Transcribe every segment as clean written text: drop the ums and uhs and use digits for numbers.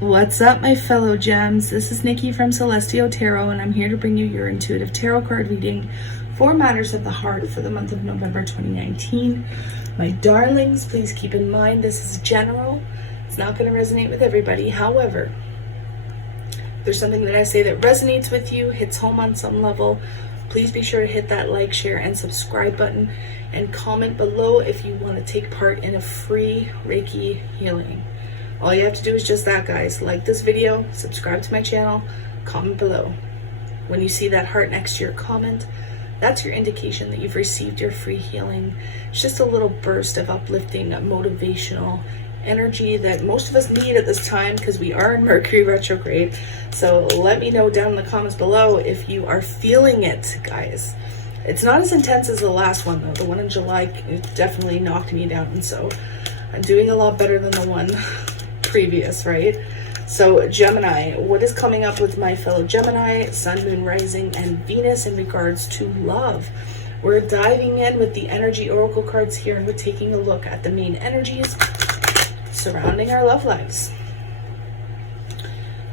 What's up, my fellow gems? This is Nikki from Celestial Tarot, and I'm here to bring you your intuitive tarot card reading for matters of the heart for the month of November 2019. My darlings, please keep in mind this is general. It's not going to resonate with everybody. However, if there's something that I say that resonates with you, hits home on some level, please be sure to hit that like, share, and subscribe button, and comment below if you want to take part in a free Reiki healing. All you have to do is just that, guys. Like this video, subscribe to my channel, comment below. When you see that heart next to your comment, that's your indication that you've received your free healing. It's just a little burst of uplifting, motivational energy that most of us need at this time because we are in Mercury retrograde. So let me know down in the comments below if you are feeling it, guys. It's not as intense as the last one, though. The one in July definitely knocked me down. So I'm doing a lot better than the one previous, right? So Gemini, what is coming up with my fellow Gemini, Sun, Moon, Rising, and Venus in regards to love? We're diving in with the energy oracle cards here, and we're taking a look at the main energies surrounding our love lives.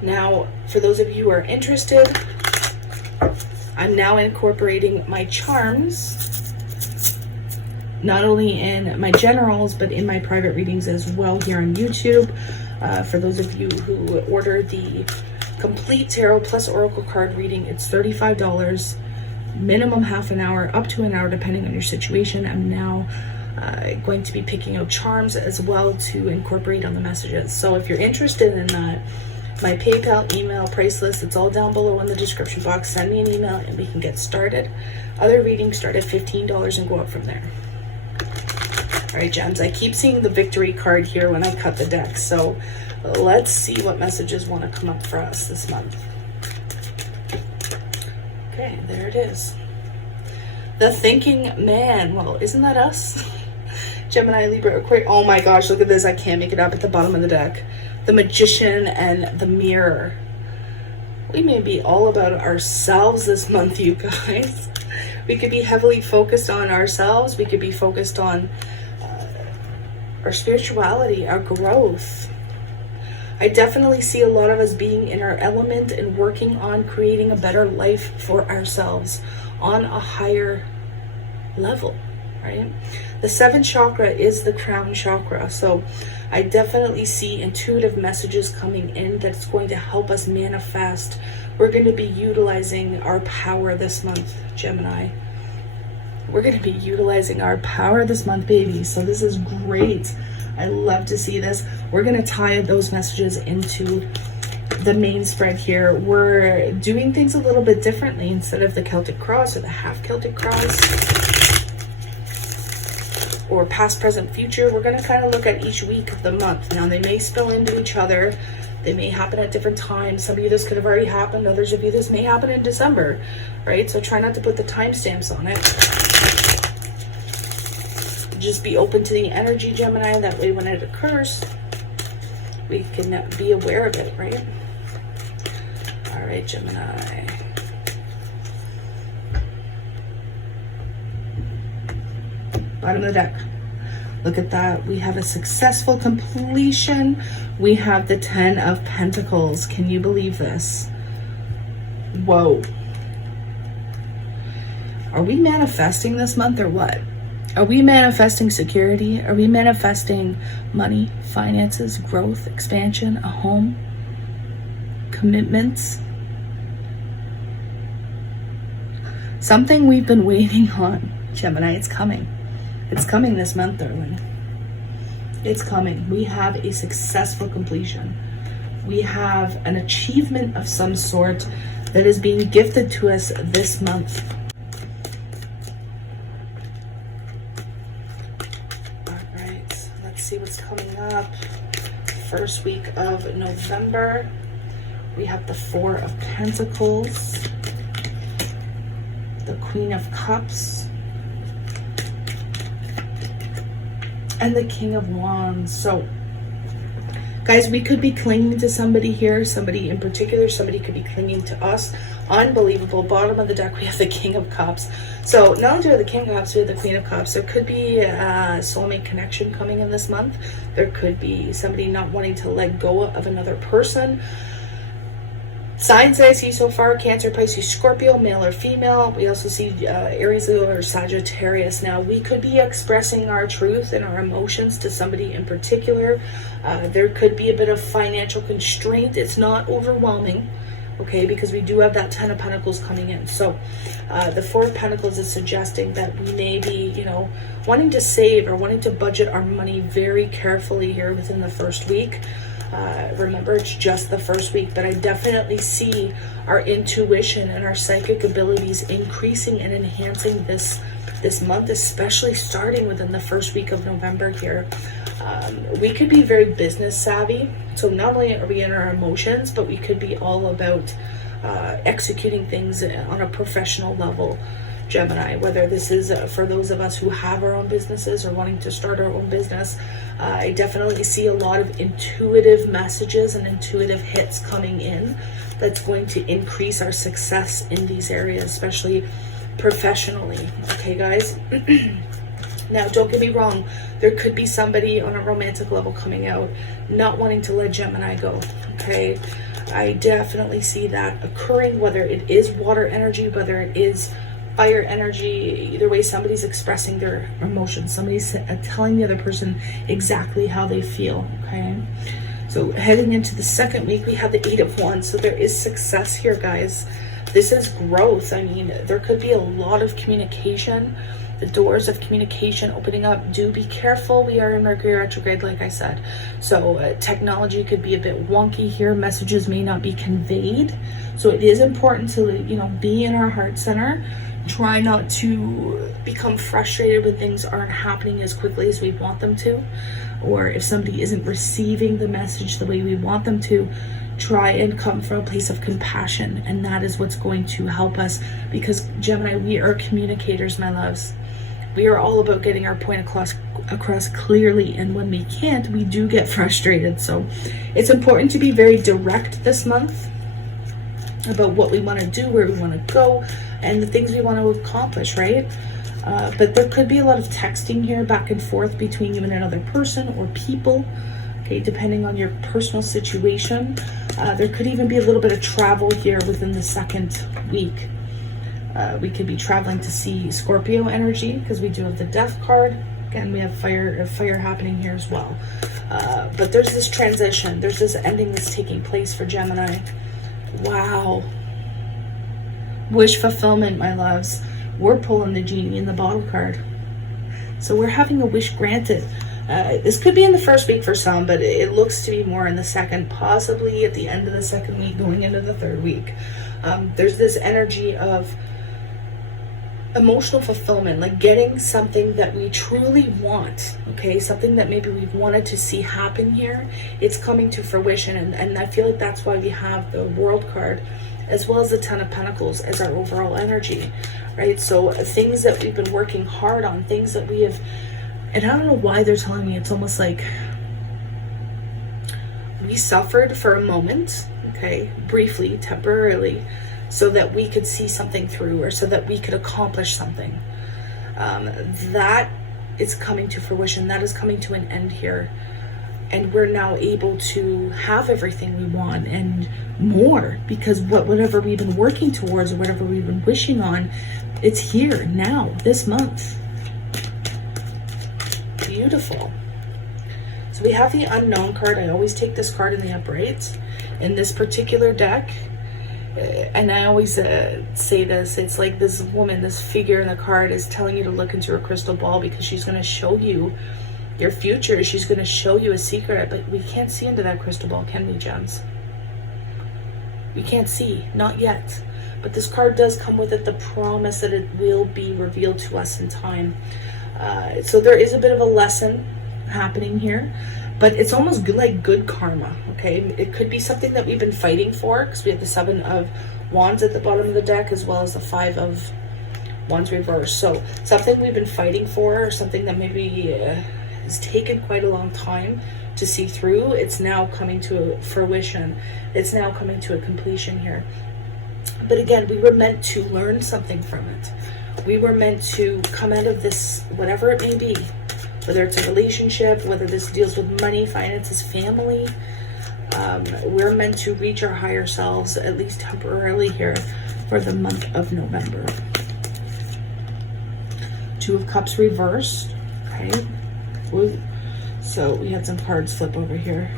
Now, for those of you who are interested, I'm now incorporating my charms, not only in my generals, but in my private readings as well here on YouTube. For those of you who order the complete tarot plus oracle card reading, it's $35, minimum half an hour, up to an hour, depending on your situation. I'm now going to be picking out charms as well to incorporate on the messages. So if you're interested in that, my PayPal, email, price list, it's all down below in the description box. Send me an email and we can get started. Other readings start at $15 and go up from there. All right, gems, I keep seeing the victory card here when I cut the deck. So let's see what messages want to come up for us this month. Okay, there it is. The thinking man. Well, isn't that us? Gemini, Libra, Aquarius. Oh my gosh, look at this. I can't make it up at the bottom of the deck. The Magician and the Mirror. We may be all about ourselves this month, you guys. We could be heavily focused on ourselves. We could be focused on our spirituality, our growth. I definitely see a lot of us being in our element and working on creating a better life for ourselves on a higher level, right? The seventh chakra is the crown chakra. So I definitely see intuitive messages coming in that's going to help us manifest. We're going to be utilizing our power this month, Gemini. We're going to be utilizing our power this month, baby. So this is great. I love to see this. We're going to tie those messages into the main spread here. We're doing things a little bit differently. Instead of the Celtic cross or the half Celtic cross or past, present, future, we're going to kind of look at each week of the month. Now, they may spill into each other. They may happen at different times. Some of you, this could have already happened. Others of you, this may happen in December, right? So try not to put the timestamps on it. Just be open to the energy, Gemini. That way, when it occurs, we can be aware of it, right? All right, Gemini. Bottom of the deck. Look at that. We have a successful completion. We have the 10 of Pentacles. Can you believe this? Whoa. Are we manifesting this month or what? Are we manifesting security? Are we manifesting money, finances, growth, expansion, a home, commitments? Something we've been waiting on, Gemini. It's coming. It's coming this month, darling. It's coming. We have a successful completion. We have an achievement of some sort that is being gifted to us this month. See what's coming up. First week of November, we have the 4 of Pentacles, the Queen of Cups, and the King of Wands. So guys, we could be clinging to somebody here, somebody in particular. Somebody could be clinging to us. Unbelievable. Bottom of the deck, we have the King of Cups. So not only do we have the King of Cups, we have the Queen of Cups. There could be a soulmate connection coming in this month. There could be somebody not wanting to let go of another person. Signs that I see so far: Cancer, Pisces, Scorpio, male or female. We also see Aries or Sagittarius. Now, we could be expressing our truth and our emotions to somebody in particular. There could be a bit of financial constraint. It's not overwhelming, okay, because we do have that Ten of Pentacles coming in. So the Four of Pentacles is suggesting that we may be, you know, wanting to save or wanting to budget our money very carefully here within the first week. Remember, it's just the first week, but I definitely see our intuition and our psychic abilities increasing and enhancing this month, especially starting within the first week of November here. We could be very business savvy. So not only are we in our emotions, but we could be all about executing things on a professional level, Gemini, whether this is for those of us who have our own businesses or wanting to start our own business. I definitely see a lot of intuitive messages and intuitive hits coming in that's going to increase our success in these areas, especially professionally. Okay, guys? Now, don't get me wrong. There could be somebody on a romantic level coming out not wanting to let Gemini go, okay? I definitely see that occurring, whether it is water energy, whether it is fire energy. Either way, somebody's expressing their emotions. Somebody's telling the other person exactly how they feel, okay? So heading into the second week, we have the Eight of Wands. So there is success here, guys. This is growth. I mean, there could be a lot of communication. The doors of communication opening up. Do be careful. We are in Mercury retrograde, like I said. So technology could be a bit wonky here. Messages may not be conveyed. So it is important to, you know, be in our heart center. Try not to become frustrated when things aren't happening as quickly as we want them to, or if somebody isn't receiving the message the way we want them to. Try and come from a place of compassion, and that is what's going to help us, because Gemini, we are communicators, my loves. We are all about getting our point across clearly, and when we can't, we do get frustrated. So it's important to be very direct this month about what we want to do, where we want to go, and the things we want to accomplish, right? But there could be a lot of texting here back and forth between you and another person or people, okay, depending on your personal situation. There could even be a little bit of travel here within the second week. We could be traveling to see Scorpio energy, because we do have the Death card. Again, we have fire happening here as well. But there's this transition. There's this ending that's taking place for Gemini. Wow. Wish fulfillment, my loves. We're pulling the genie in the bottle card. So we're having a wish granted. This could be in the first week for some, but it looks to be more in the second, possibly at the end of the second week, going into the third week. There's this energy of emotional fulfillment, like getting something that we truly want, okay? Something that maybe we've wanted to see happen here. It's coming to fruition, and I feel like that's why we have the World card as well as the Ten of Pentacles as our overall energy, right? So things that we've been working hard on, things that we have, and I don't know why they're telling me, it's almost like we suffered for a moment, okay, briefly, temporarily, so that we could see something through, or so that we could accomplish something. That is coming to fruition. That is coming to an end here. And we're now able to have everything we want and more, because whatever we've been working towards, or whatever we've been wishing on, it's here now, this month. Beautiful. So we have the Unknown card. I always take this card in the upright. In this particular deck, and I always say this, it's like this woman, this figure in the card is telling you to look into her crystal ball, because she's going to show you your future. She's going to show you a secret, but we can't see into that crystal ball, can we, gems? We can't see, not yet. But this card does come with it the promise that it will be revealed to us in time. So there is a bit of a lesson happening here, but it's almost good, like good karma, okay? It could be something that we've been fighting for, because we have the Seven of Wands at the bottom of the deck, as well as the Five of Wands reversed. So something we've been fighting for, or something that maybe has taken quite a long time to see through, it's now coming to fruition. It's now coming to a completion here. But again, we were meant to learn something from it. We were meant to come out of this, whatever it may be, whether it's a relationship, whether this deals with money, finances, family. We're meant to reach our higher selves, at least temporarily here, for the month of November. Two of Cups reversed. Okay. Ooh. So we had some cards flip over here.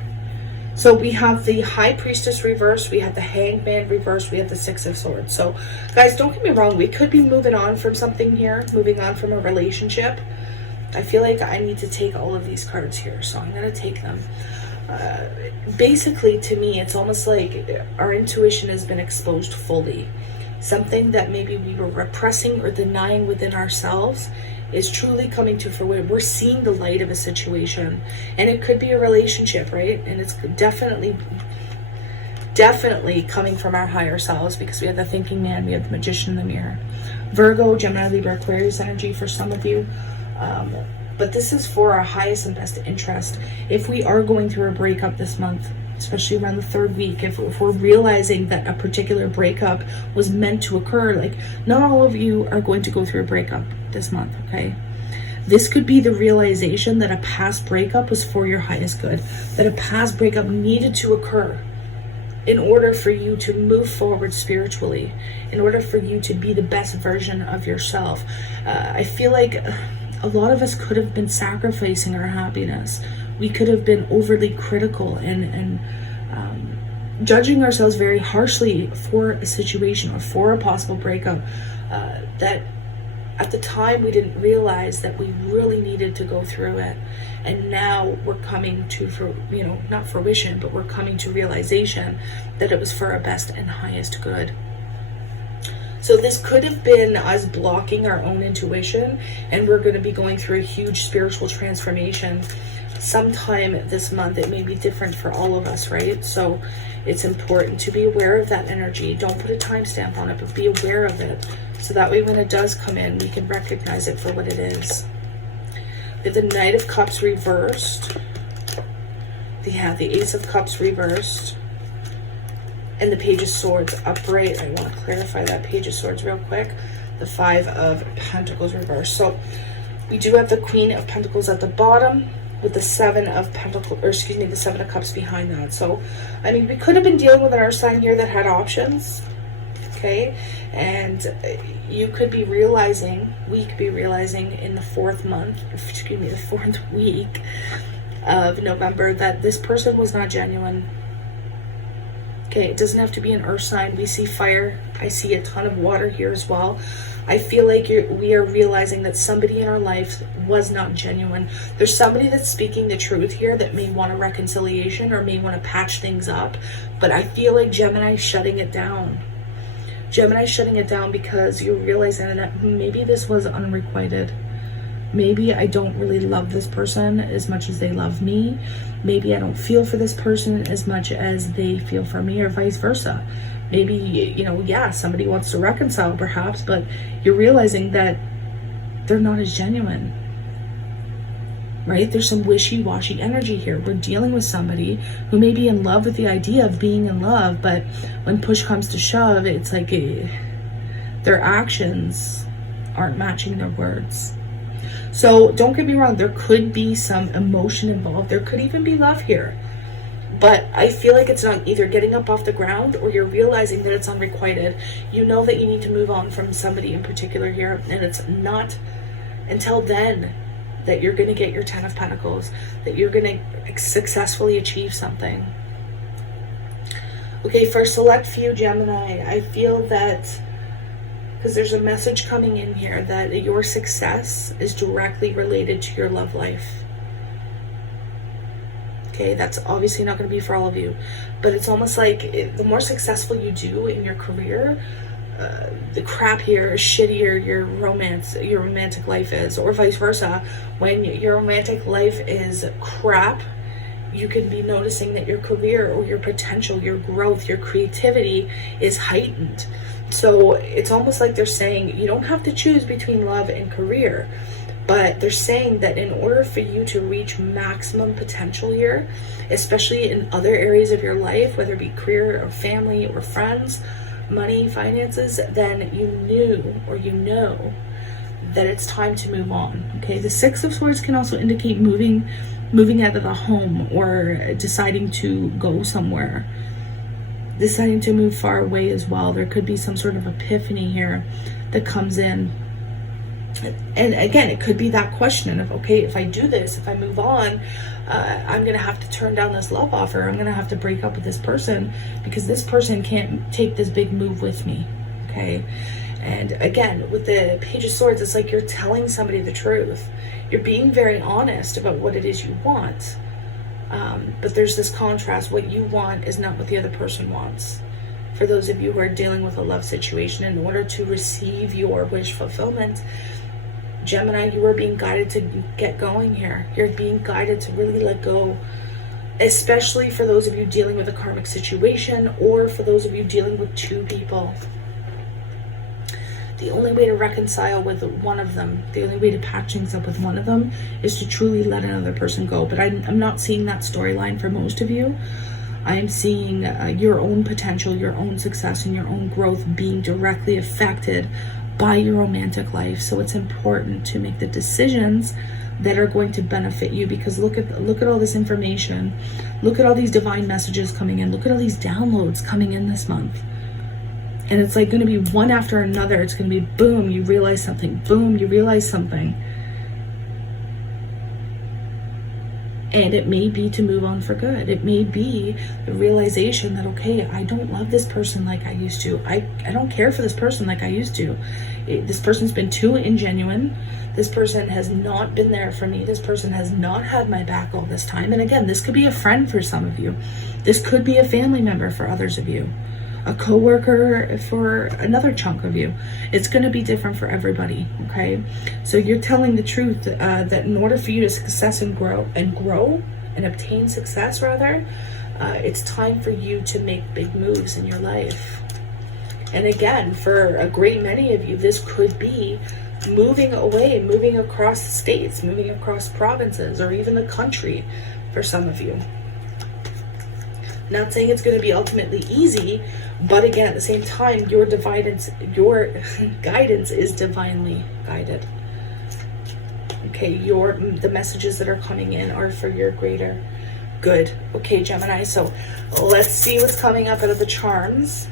So we have the High Priestess reversed, we have the Hangman reversed, we have the Six of Swords. So guys, don't get me wrong, we could be moving on from something here, moving on from a relationship. I feel like I need to take all of these cards here, so I'm going to take them. Basically, to me, it's almost like our intuition has been exposed fully. Something that maybe we were repressing or denying within ourselves is truly coming to fruition. We're seeing the light of a situation, and it could be a relationship, right? And it's definitely coming from our higher selves, because we have the Thinking Man, we have the Magician in the Mirror. Virgo, Gemini, Libra, Aquarius energy for some of you. But this is for our highest and best interest. If we are going through a breakup this month, especially around the third week, if we're realizing that a particular breakup was meant to occur, like, not all of you are going to go through a breakup this month, okay? This could be the realization that a past breakup was for your highest good, that a past breakup needed to occur in order for you to move forward spiritually, in order for you to be the best version of yourself. I feel like a lot of us could have been sacrificing our happiness. We could have been overly critical and judging ourselves very harshly for a situation or for a possible breakup that at the time we didn't realize that we really needed to go through it. And now we're coming to, not fruition, but we're coming to realization that it was for our best and highest good. So this could have been us blocking our own intuition, and we're going to be going through a huge spiritual transformation sometime this month. It may be different for all of us, right? So it's important to be aware of that energy. Don't put a timestamp on it, but be aware of it. So that way when it does come in, we can recognize it for what it is. We have the Knight of Cups reversed. We have the Ace of Cups reversed. And the Page of Swords upright. I want to clarify that Page of Swords real quick. The Five of Pentacles reversed. So we do have the Queen of Pentacles at the bottom with the Seven of Pentacles, or excuse me, the Seven of Cups behind that. So, I mean, we could have been dealing with an earth sign here that had options. Okay, and you could be realizing, we could be realizing in the fourth week of November that this person was not genuine. Okay, it doesn't have to be an earth sign. We see fire. I see a ton of water here as well. I feel like we are realizing that somebody in our life was not genuine. There's somebody that's speaking the truth here that may want a reconciliation or may want to patch things up. But I feel like Gemini is shutting it down. Gemini shutting it down because you're realizing that maybe this was unrequited. Maybe I don't really love this person as much as they love me. Maybe I don't feel for this person as much as they feel for me, or vice versa. Maybe, somebody wants to reconcile perhaps, but you're realizing that they're not as genuine, right? There's some wishy-washy energy here. We're dealing with somebody who may be in love with the idea of being in love, but when push comes to shove, it's like their actions aren't matching their words. So don't get me wrong, there could be some emotion involved. There could even be love here. But I feel like it's not either getting up off the ground or you're realizing that it's unrequited. You know that you need to move on from somebody in particular here, and it's not until then that you're going to get your Ten of Pentacles, that you're going to successfully achieve something. Okay, for a select few, Gemini, I feel that because there's a message coming in here that your success is directly related to your love life. Okay, that's obviously not going to be for all of you, but it's almost like the more successful you do in your career, the crappier, shittier your romantic life is, or vice versa. When your romantic life is crap, you can be noticing that your career or your potential, your growth, your creativity is heightened. So it's almost like they're saying you don't have to choose between love and career, but they're saying that in order for you to reach maximum potential here, especially in other areas of your life, whether it be career or family or friends, money, finances, then you knew, or you know, that it's time to move on. Okay, the Six of Swords can also indicate moving out of the home, or deciding to go somewhere, deciding to move far away as well. There could be some sort of epiphany here that comes in. And again, it could be that question of, okay, if I do this, if I move on, I'm going to have to turn down this love offer. I'm going to have to break up with this person because this person can't take this big move with me. Okay. And again, with the Page of Swords, it's like you're telling somebody the truth. You're being very honest about what it is you want. But there's this contrast. What you want is not what the other person wants. For those of you who are dealing with a love situation, in order to receive your wish fulfillment, Gemini, you are being guided to get going here. You're being guided to really let go, especially for those of you dealing with a karmic situation, or for those of you dealing with two people. The only way to reconcile with one of them, the only way to patch things up with one of them, is to truly let another person go. But I'm not seeing that storyline for most of you. I'm seeing your own potential, your own success, and your own growth being directly affected by your romantic life. So it's important to make the decisions that are going to benefit you, because look at all this information. Look at all these divine messages coming in. Look at all these downloads coming in this month. And it's like going to be one after another. It's going to be boom, you realize something. Boom, you realize something. And it may be to move on for good. It may be the realization that, okay, I don't love this person like I used to. I don't care for this person like I used to. This person's been too ingenuine. This person has not been there for me. This person has not had my back all this time. And again, this could be a friend for some of you. This could be a family member for others of you. A coworker for another chunk of you. It's going to be different for everybody, okay? So you're telling the truth that in order for you to success and grow and obtain success, rather, it's time for you to make big moves in your life. And again, for a great many of you, this could be moving away, moving across the states, moving across provinces, or even the country for some of you. Not saying it's going to be ultimately easy, but again, at the same time, your guidance is divinely guided. Okay, the messages that are coming in are for your greater good. Okay, Gemini, so let's see what's coming up out of the charms.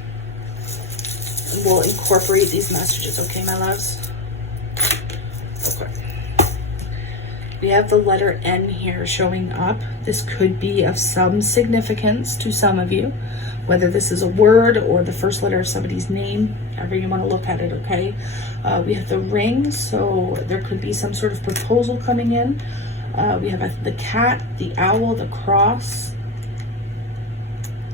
And we'll incorporate these messages, okay, my loves? Okay. We have the letter N here showing up. This could be of some significance to some of you, whether this is a word or the first letter of somebody's name, however you want to look at it, okay? We have the ring, so there could be some sort of proposal coming in. We have the cat, the owl, the cross,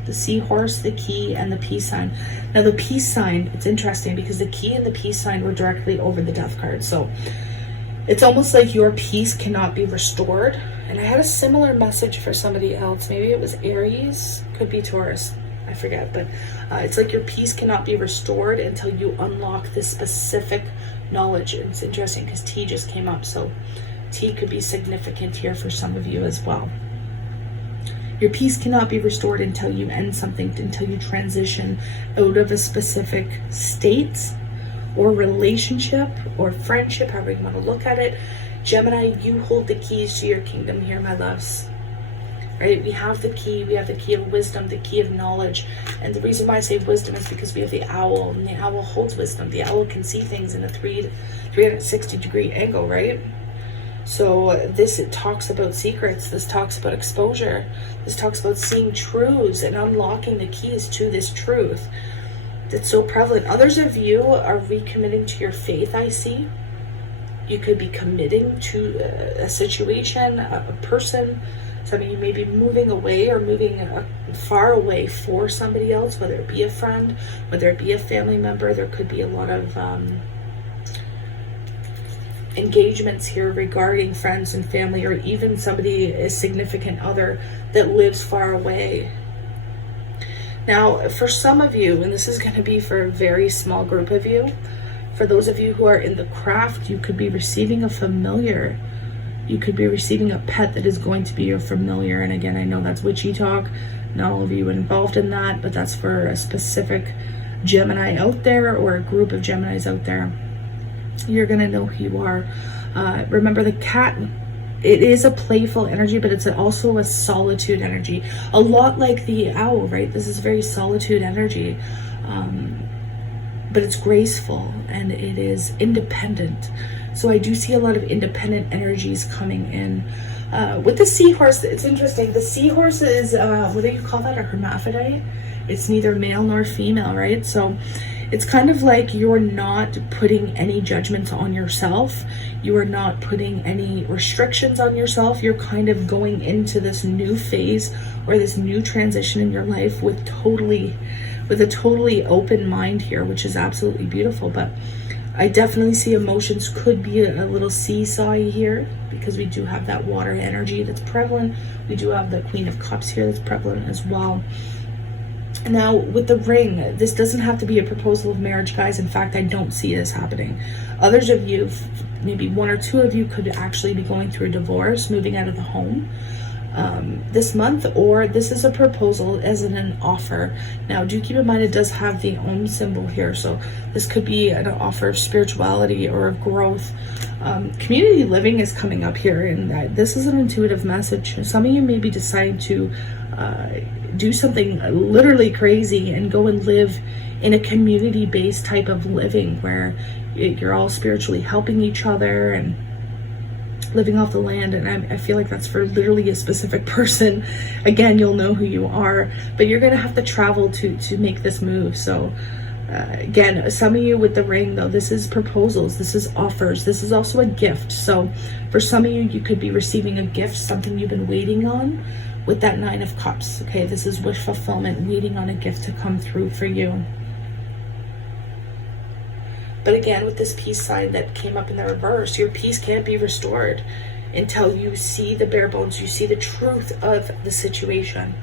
the seahorse, the key, and the peace sign. Now the peace sign, it's interesting because the key and the peace sign were directly over the death card. So it's almost like your peace cannot be restored. And I had a similar message for somebody else. Maybe it was Aries, could be Taurus, I forget. But it's like your peace cannot be restored until you unlock this specific knowledge. And it's interesting because T just came up. So T could be significant here for some of you as well. Your peace cannot be restored until you end something, until you transition out of a specific state or relationship or friendship, however you want to look at it. Gemini, you hold the keys to your kingdom here, my loves. Right? We have the key of wisdom, the key of knowledge. And the reason why I say wisdom is because we have the owl, and the owl holds wisdom. The owl can see things in a 360-degree angle, right? So it talks about secrets. This talks about exposure. This talks about seeing truths and unlocking the keys to this truth that's so prevalent. Others of you are recommitting to your faith, I see. You could be committing to a situation, a person. Some of you may be moving away or moving far away for somebody else, whether it be a friend, whether it be a family member. There could be a lot of engagements here regarding friends and family, or even somebody, a significant other that lives far away. Now, for some of you, and this is going to be for a very small group of you, for those of you who are in the craft, you could be receiving a familiar. You could be receiving a pet that is going to be your familiar. And again, I know that's witchy talk. Not all of you involved in that, but that's for a specific Gemini out there, or a group of Geminis out there, you're gonna know who you are. Remember, the cat, it is a playful energy, but it's also a solitude energy, a lot like the owl, right? This is very solitude energy, but it's graceful and it is independent. So I do see a lot of independent energies coming in. With the seahorse, it's interesting. The seahorse is, what do you call that, a hermaphrodite? It's neither male nor female, right? So it's kind of like you're not putting any judgments on yourself. You are not putting any restrictions on yourself. You're kind of going into this new phase or this new transition in your life with a totally open mind here, which is absolutely beautiful. But I definitely see emotions could be a little seesaw here, because we do have that water energy that's prevalent. We do have the Queen of Cups here that's prevalent as well. Now, with the ring, this doesn't have to be a proposal of marriage, guys. In fact, I don't see this happening. Others of you, maybe one or two of you, could actually be going through a divorce, moving out of the home this month, or this is a proposal as in an offer. Now, do keep in mind it does have the Om symbol here, so this could be an offer of spirituality or of growth. Community living is coming up here, and this is an intuitive message. Some of you may be deciding to do something literally crazy and go and live in a community-based type of living where you're all spiritually helping each other and living off the land. And I feel like that's for literally a specific person. Again, you'll know who you are, but you're gonna have to travel to make this move. So again, some of you with the ring, though, this is proposals, this is offers, this is also a gift. So for some of you, you could be receiving a gift, something you've been waiting on, with that Nine of Cups. Okay, this is wish fulfillment, waiting on a gift to come through for you. But again, with this peace sign that came up in the reverse, your peace can't be restored until you see the bare bones, you see the truth of the situation.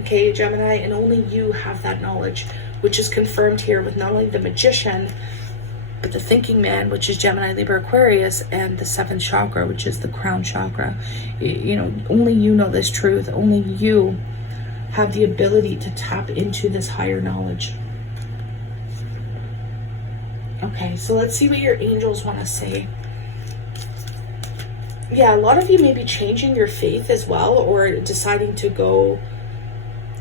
Okay, Gemini, and only you have that knowledge, which is confirmed here with not only the Magician, but the Thinking Man, which is Gemini, Libra, Aquarius, and the 7th chakra, which is the crown chakra. You know, only you know this truth. Only you have the ability to tap into this higher knowledge. Okay, so let's see what your angels want to say. Yeah, a lot of you may be changing your faith as well, or deciding to go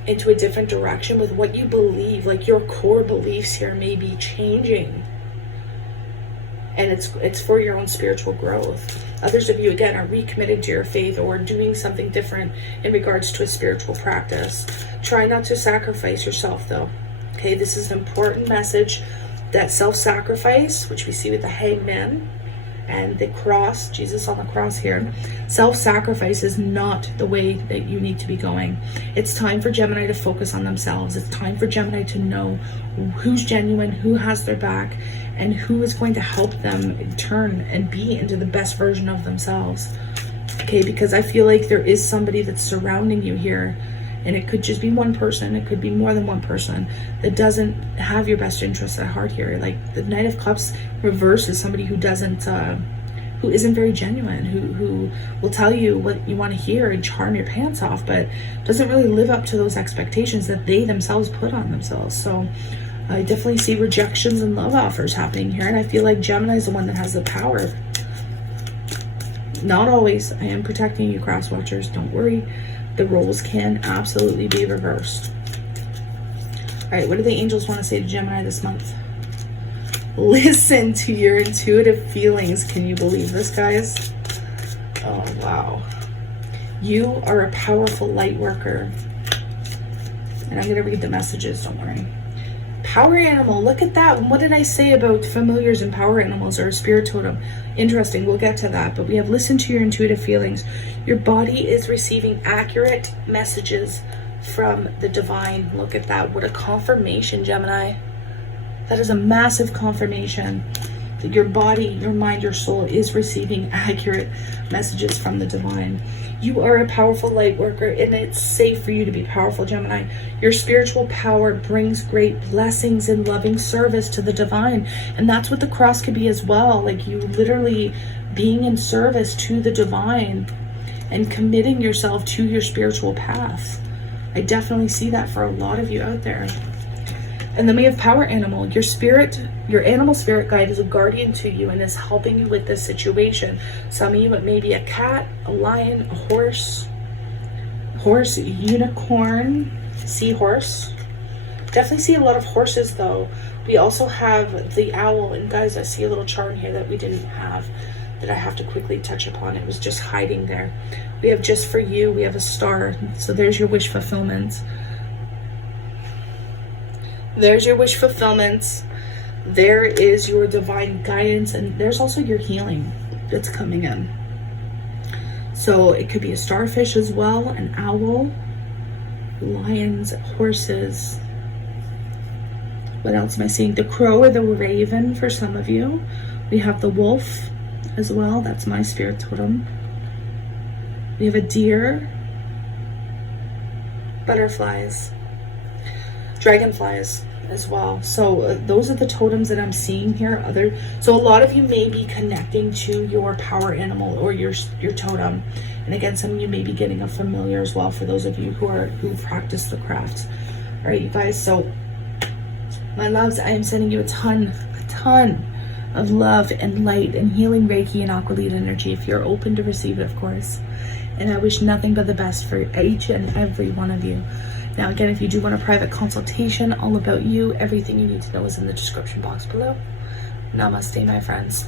into a different direction with what you believe. Like your core beliefs here may be changing. And it's for your own spiritual growth. Others of you, again, are recommitted to your faith or doing something different in regards to a spiritual practice. Try not to sacrifice yourself, though. Okay, this is an important message, that self-sacrifice, which we see with the Hangman and the cross, Jesus on the cross here. Self-sacrifice is not the way that you need to be going. It's time for Gemini to focus on themselves. It's time for Gemini to know who's genuine, who has their back, and who is going to help them turn and be into the best version of themselves. Okay, because I feel like there is somebody that's surrounding you here, and it could just be one person, it could be more than one person, that doesn't have your best interests at heart here. Like the Knight of Cups reverse is somebody who doesn't, who isn't very genuine, who will tell you what you want to hear and charm your pants off, but doesn't really live up to those expectations that they themselves put on themselves. So I definitely see rejections and love offers happening here, and I feel like Gemini is the one that has the power. Not always. I am protecting you, cross watchers. Don't worry. The roles can absolutely be reversed. All right, what do the angels want to say to Gemini this month? Listen to your intuitive feelings. Can you believe this, guys? Oh, wow. You are a powerful light worker. And I'm going to read the messages, don't worry. Power animal, look at that. What did I say about familiars and power animals or a spirit totem? Interesting, we'll get to that. But we have listened to your intuitive feelings. Your body is receiving accurate messages from the divine. Look at that. What a confirmation, Gemini. That is a massive confirmation that your body, your mind, your soul is receiving accurate messages from the divine. You are a powerful light worker, and it's safe for you to be powerful, Gemini. Your spiritual power brings great blessings and loving service to the divine. And that's what the cross could be as well. Like you literally being in service to the divine and committing yourself to your spiritual path. I definitely see that for a lot of you out there. And then we have power animal. Your spirit, your animal spirit guide is a guardian to you and is helping you with this situation. Some of you, it may be a cat, a lion, a horse, unicorn, seahorse. Definitely see a lot of horses though. We also have the owl, and guys, I see a little charm here that we didn't have, that I have to quickly touch upon. It was just hiding there. We have just for you, we have a star. So there's your wish fulfillment. There's your wish fulfillment. There is your divine guidance, and there's also your healing that's coming in. So it could be a starfish as well, an owl, lions, horses. What else am I seeing? The crow or the raven for some of you. We have the wolf as well. That's my spirit totem. We have a deer, butterflies, dragonflies as well. So those are the totems that I'm seeing here. So a lot of you may be connecting to your power animal or your totem. And again, some of you may be getting a familiar as well for those of you who practice the craft. All right, you guys. So my loves, I am sending you a ton of love and light and healing Reiki and Aqualite energy if you're open to receive it, of course. And I wish nothing but the best for each and every one of you. Now, again, if you do want a private consultation all about you, everything you need to know is in the description box below. Namaste, my friends.